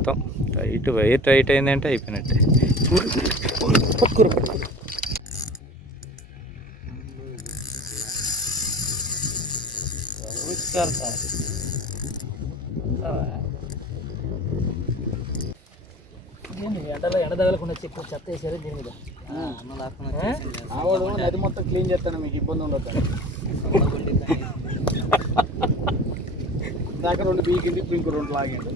మొత్తం wire tight అయిందంటే అయిపోయినట్టే. పట్టుకురు ఎండ తగలకుండా చెక్కు చెత్త వేసారు దీని మీద. నది మొత్తం క్లీన్ చేస్తాను, మీకు ఇబ్బంది ఉండదు. దాకా 2 బీకింది, ఇప్పుడు ఇంకో 2 లాగండి.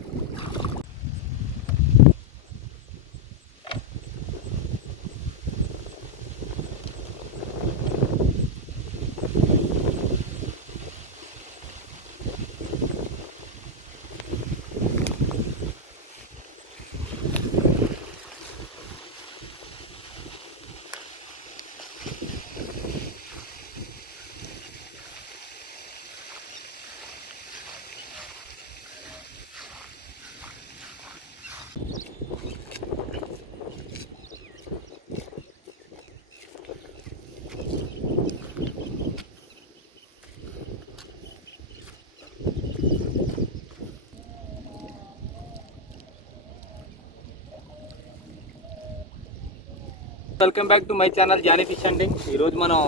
Welcome back to my channel Johnny fish hunting. ఈరోజు మనం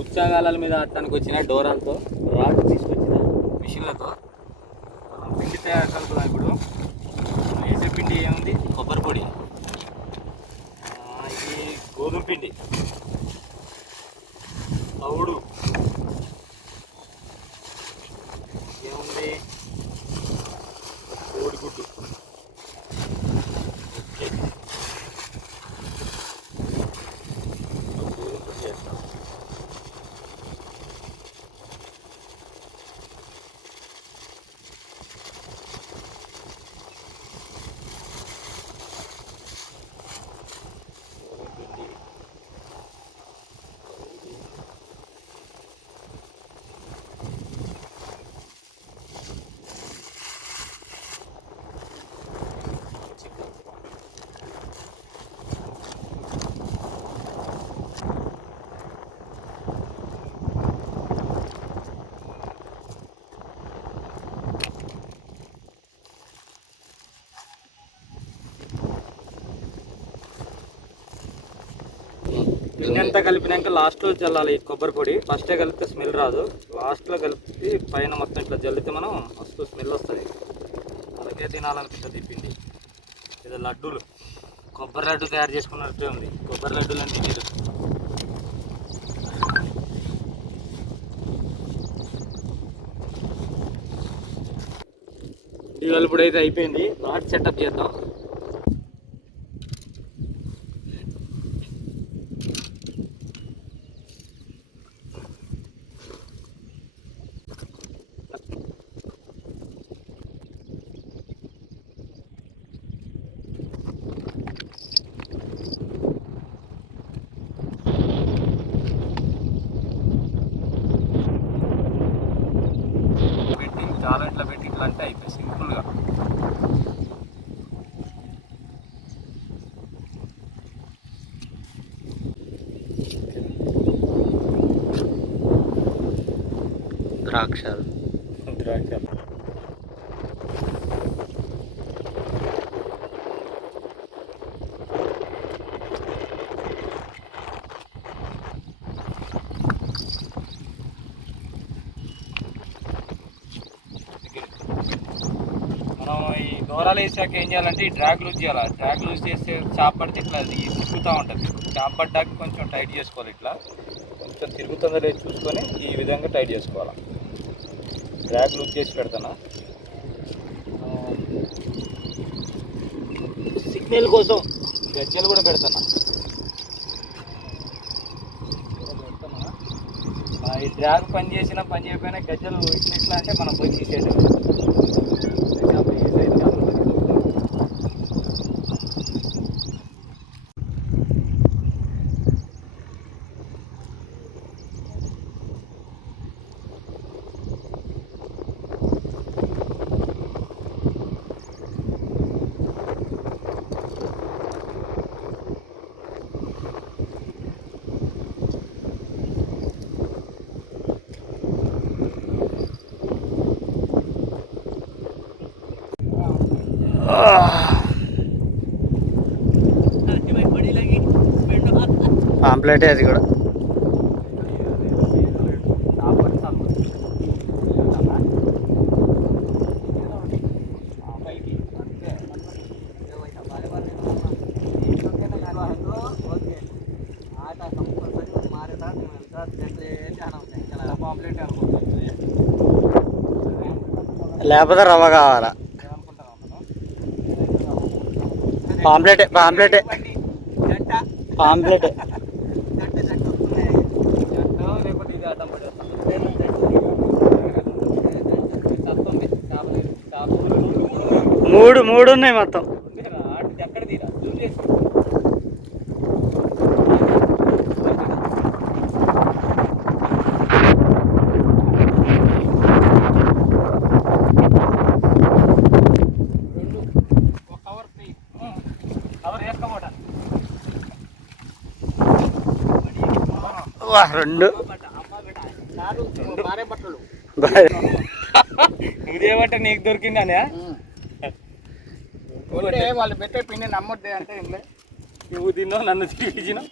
ఉత్సాగాల మీద ఆడటానికి వచ్చిన డోరాలతో, రాడ్ తీసుకొచ్చిన మిషన్లతో మనం పిండి తయారు కలుపుదాం. ఇప్పుడు వేసే పిండి ఏముంది, కొబ్బరి పొడి, ఇది గోధుమ పిండి, తవుడు, ఏముంది కోడిగుడ్డు, పిండి అంతా కలిపినాక లాస్ట్లో చల్లాలి ఈ కొబ్బరి పొడి. ఫస్టే కలిపితే స్మెల్ రాదు, లాస్ట్లో కలిపి పైన మొత్తం ఇట్లా జల్లితే మనం మస్తు స్మెల్ వస్తుంది. అలాగే తినాలనిపిస్తుంది ఈ పిండి. ఇది లడ్డూలు, కొబ్బరి లడ్డు తయారు చేసుకున్నట్టే ఉంది. కొబ్బరి లడ్డూలు అంటే మీరు పిండి కలుపుడు అయితే అయిపోయింది. రాడ్ సెటప్ చేద్దాం. చాలా ఇట్లా పెట్టి ఇట్లా అంటే అయిపోయి సింపుల్గా. ద్రాక్షలు మనం ఈ దూరాలు వేసాక ఏం చేయాలంటే ఈ డ్రాగ్ లూజ్ చేయాలి. డ్రాగ్ లూజ్ చేస్తే చేప పడితే ఇట్లా అది తిరుగుతూ ఉంటుంది. చేప పడ్డాక కొంచెం టైట్ చేసుకోవాలి. ఇట్లా కొంచెం తిరుగుతుందో లేదు చూసుకొని ఈ విధంగా టైట్ చేసుకోవాలి. డ్రాగ్ లూజ్ చేసి పెడతాను. సిగ్నల్ కోసం గజ్జలు కూడా పెడతాను. ఈ డ్రాగ్ పని చేసినా పని చేయకపోయినా గజ్జలు ఇట్లా అంటే మనం పోయి తీసేసాం. పాంప్లెటే అది కూడా. లేకపోతే రవ్వ కావాలా? పాంప్లెటే పాంప్లెటే పాంప్లెటే. మూడు ఉన్నాయి మొత్తం. రెండు ఇదేమంటే నీకు దొరికిందనే వాళ్ళు పెట్టే పిండి నమ్మొద్దే అంటే నువ్వు తిన్నావు, నన్ను తీసినావు.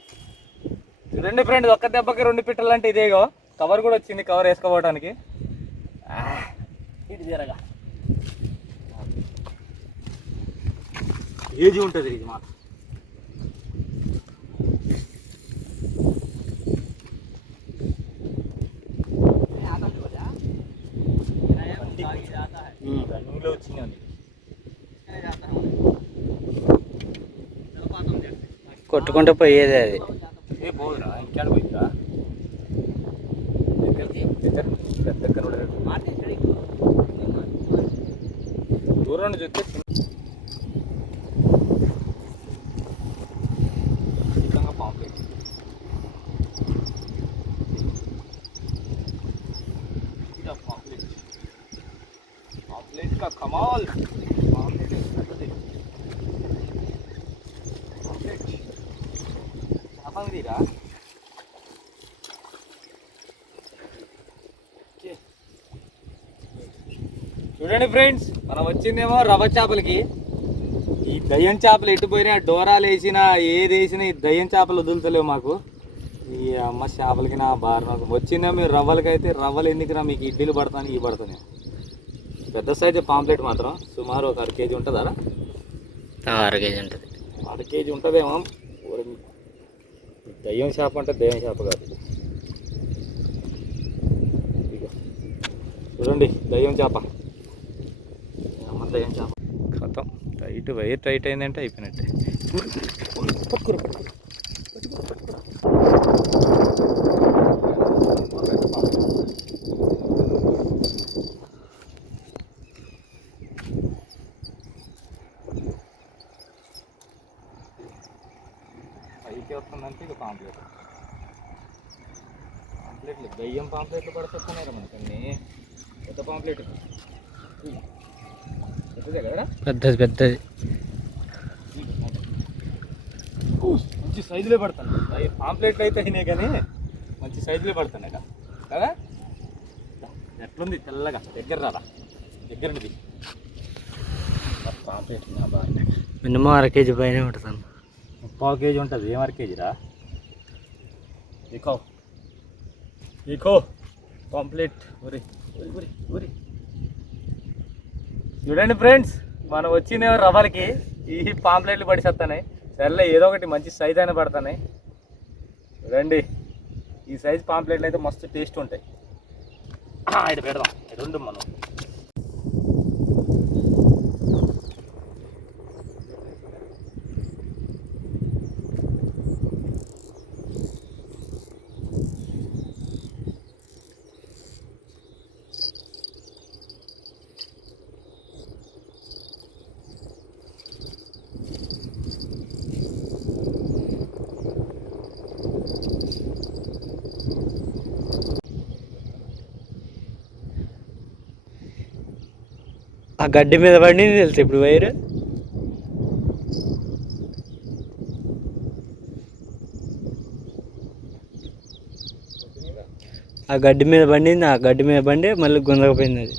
రెండు ఫ్రెండ్స్ ఒక్క దెబ్బకి 2 పిట్టలు అంటే ఇదేగో. కవర్ కూడా వచ్చింది, కవర్ వేసుకోవడానికి. ఇటు జరగా ఏజీ ఉంటుంది ఇది మాకు. రన్నింగ్లో వచ్చింది. కొట్టుకుంటే పోయేదే అది. ఏ పోదురా, ఇంకేడ పోయిందా? దూరం నుంచి చూస్తే పాంప్లెట్. पापलेट का कमाल. पापलेट apa tidak? చూడండి ఫ్రెండ్స్, మనం వచ్చిందేమో రవ్వ చేపలకి. ఈ దయ్యం చేపలు ఎట్టుపోయినా, డోరాలు వేసినా, ఏది వేసినా ఈ దయ్యం చేపలు వదులుతలేవు మాకు. ఈ అమ్మ చేపలకి నా బారిన వచ్చిందేమో. మీరు రవ్వలకైతే రవ్వలు ఎందుకురా, మీకు ఇడ్లీలు పడతాను, ఇవి పడతాను. పెద్ద సైజు పాంప్లెట్ మాత్రం సుమారు ఒక 1/2 కేజీ ఉంటుందా? 1/2 కేజీ ఉంటుంది. 1/2 కేజీ ఉంటుందేమో. దయ్యం చేప అంటే దయ్యం చేప కాదు. చూడండి దయ్యం చేప, దయ్యం చేప ఖతం. టైట్ వైర్ టైట్ అయిందంటే అయిపోయినట్టే. పట్టుకురా పట్టుకురా. పైకి వస్తుందంటే ఇక పాంప్లెట్. పాంప్లెట్లు దయ్యం పాంప్లెట్లు పడుతున్నాయి మనకన్నీ. పెద్ద పాంప్లెట్ పెద్దదే కదా? పెద్దది పెద్దది. మంచి సైజులో పడుతున్నాయి పాంప్లెట్లు అయితే అయినాయి, కానీ మంచి సైజులో పడుతున్నాయి కదా. ఎట్లుంది తెల్లగా? దగ్గర రాదా, దగ్గర ఉంది పాంప్లెట్. నా బాగా మినిమం 1/2 కేజీ పైన ఉంటుంది. 1/4 కేజీ ఉంటుంది. ఏం 1/2 కేజీరా? देखो పాంప్లెట్. ఊరి ఊరి ఊరి. చూడండి ఫ్రెండ్స్, మనం వచ్చిందేమో రవ్వలకి. ఈ పాంప్లెట్లు పడిసేస్తున్నాయి. సర్లే ఏదో ఒకటి మంచి సైజ్ అయినా పడుతున్నాయి. చూడండి ఈ సైజ్ పాంప్లెట్లు అయితే మస్తు టేస్ట్ ఉంటాయి. ఇది పెడదాం, ఇది ఉండు మనం. ఆ గడ్డి మీద పడింది తెలుసు ఇప్పుడు వైర్. ఆ గడ్డి మీద పడింది, ఆ గడ్డి మీద పండి మళ్ళీ గుంజకపోయింది అది.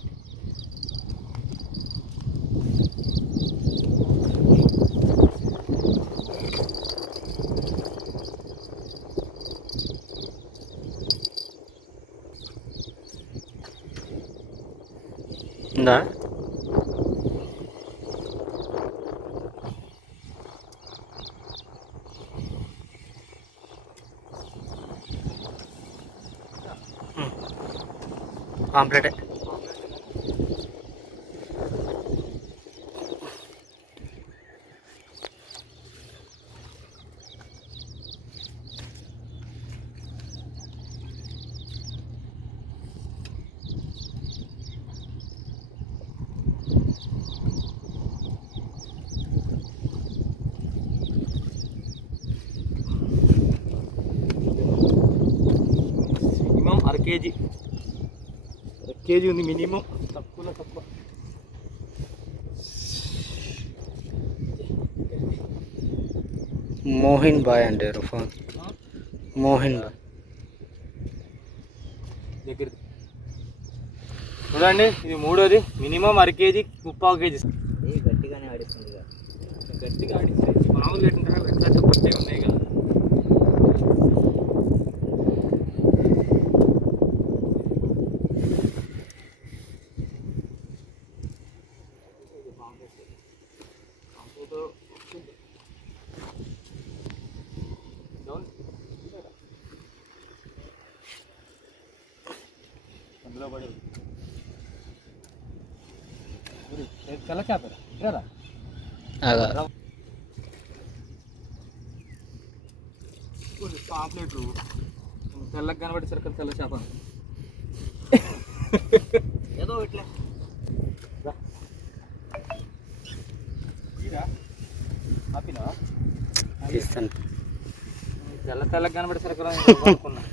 పాంప్లెటే. మినిమం అర కేజీ ఉంది మినిమం, తక్కువలో తక్కువ. మోహిన్ బాయ్ అంటారు ఫోన్. మోహిన్ బాయ్ దగ్గర చూడండి, ఇది మూడోది. మినిమం అర కేజీ, 3/4 కేజీ. గట్టిగానే ఆడిస్తుంది. గట్టిగా ఆడిస్తాయి మామూలు ఏంటంటే వెంటనే పట్టే ఉన్నాయి కదా. అందులో పడి తెల్ల చేపరా పాంప్లెట్లు తెల్లకి కనబడేసరికి తెల్ల చేప ఏదో ఇట్లా ఆపినా ఇస్తాను. తెల్లకి కనబడేసరికి అనుకున్నా.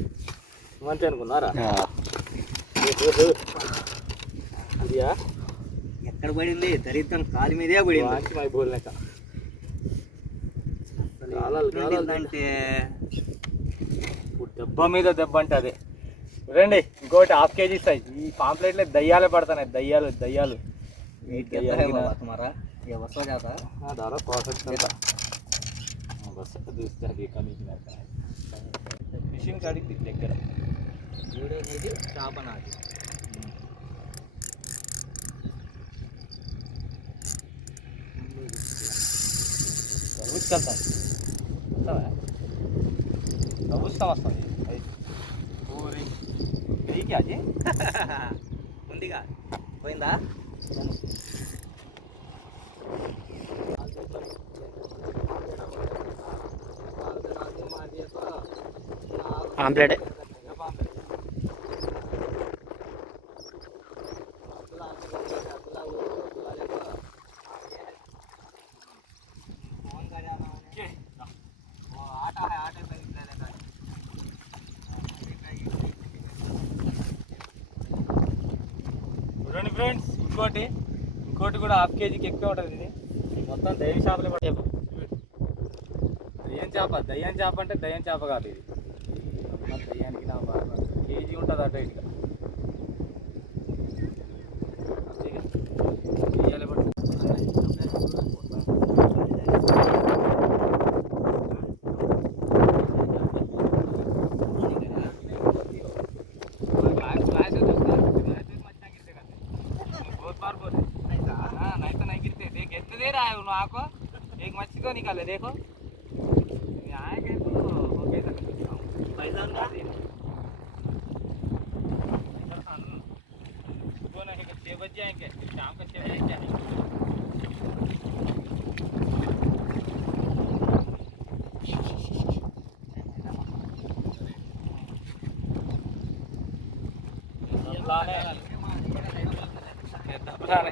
నువ్వంతే అనుకున్నారా? అదియా ఎక్కడ పడింది? దరిద్రం కాలి మీదే పడింది. మంచి మై బోల్లేక అంటే ఇప్పుడు దెబ్బ మీద దెబ్బ అంటే అదే. చూడండి, ఇంకోటి 1/2 కేజీ సైజ్. ఈ పాంప్లెట్లే దయ్యాలే పడుతున్నాయి. దయ్యాలు దయ్యాలు దాదాపు ఫిషింగ్ కాడికి దగ్గర వీడియో అనేది చేప నాది. కలుగుతాం వస్తుంది అది ఉందిగా పోయిందా? పాంప్లెటే. చూడండి ఫ్రెండ్స్, ఇంకోటి కూడా 1/2 కేజీకి ఎక్కువ ఉంటుంది. ఇది మొత్తం దయ్యం చేపలే పట్టే. దయ్యం చేప అంటే దయ్యం చేప కాదు ఇది. దయ్యానికి నా కేజీ ఉంటుంది అటు ఇటుగా. దయ్యాలే పట్టు. नहीं गिरते देख इतने दे रहा है उन्होंने आपको एक मच्छी को निकाले देखो आएंगे तो हो गए पैसा उनका सुबह नहीं 6 बज जाएंगे, शाम का 6 बजे जाएंगे.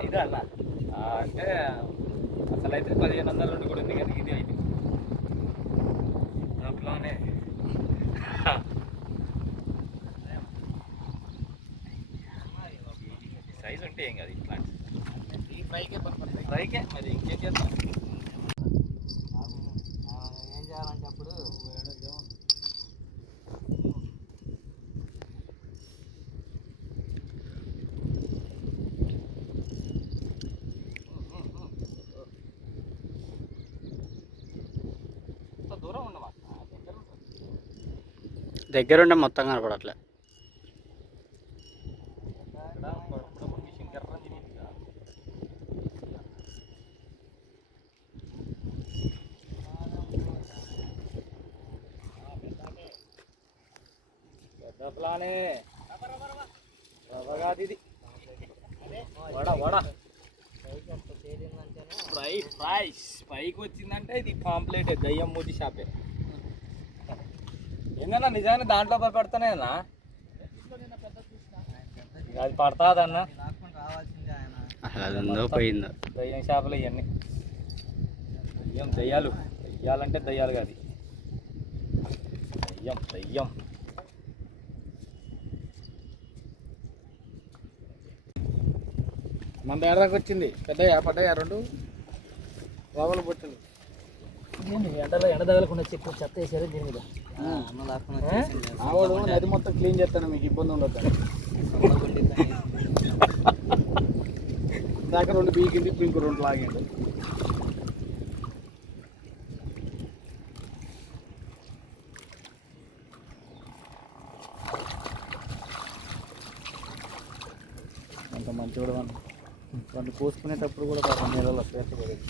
ఇది అన్న అంటే అసలు అయితే 1500 నుండి కూడా ఉంది కానీ ఇది అయితే దాంట్లోనే సైజ్ ఉంటే ఏం కాదు. ఇట్లాంటి ఫ్రైకే మరి ఇంకేం చేస్తాం. ఏం చేయాలంటే అప్పుడు దూరం ఉండవా? దగ్గరుండే మొత్తం కనపడట్లే. పెద్ద ప్లానే కాదు ఇది వడ వడ ఫ్రైస్ పైకి వచ్చిందంటే ఇది పాంప్లెట్ దయ్యం మూతి షాపే ఏందన్నా నిజాన్ని దాంట్లో పెడతానేనా అది పడతాదన్న అదందో పోయిందో దయ్యం షాపులు ఇవన్నీ దయ్యాలు దయ్యాలంటే దయ్యాలు కాదు దయ్యం దయ్యం మన దగ్గరకు వచ్చింది పెద్దయ్యా పడ్డాయా 2 లోపల పుట్టింది ఎండ తగలకుండా ఎక్కువ చెత్త వేసారు దీని మీద ఆవాడు నది మొత్తం క్లీన్ చేస్తాను మీకు ఇబ్బంది ఉండదు దాకా 2 బీకింది ఇప్పుడు ఇంకో 2 లాగిండు అంత మంచి కూడా వాళ్ళు కోసుకునేటప్పుడు కూడా పాపం నీళ్ళలో పేర్చబడేది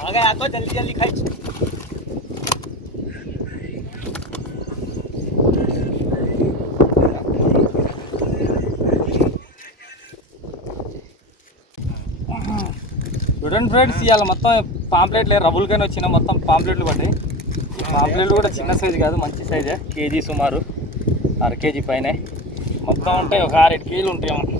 आ गए आपको जल्दी जल्दी खाई చూడండి ఫ్రెండ్స్ ఇవాళ మొత్తం పాంప్లెట్లు రబుల్గానే వచ్చిన మొత్తం పాంప్లెట్లు పడ్డాయి పాంప్లెట్లు కూడా చిన్న సైజు కాదు మంచి సైజే కేజీ సుమారు 1/2 kg పైన మొత్తం ఉంటాయి ఒక 6-7 కేజీలు ఉంటాయి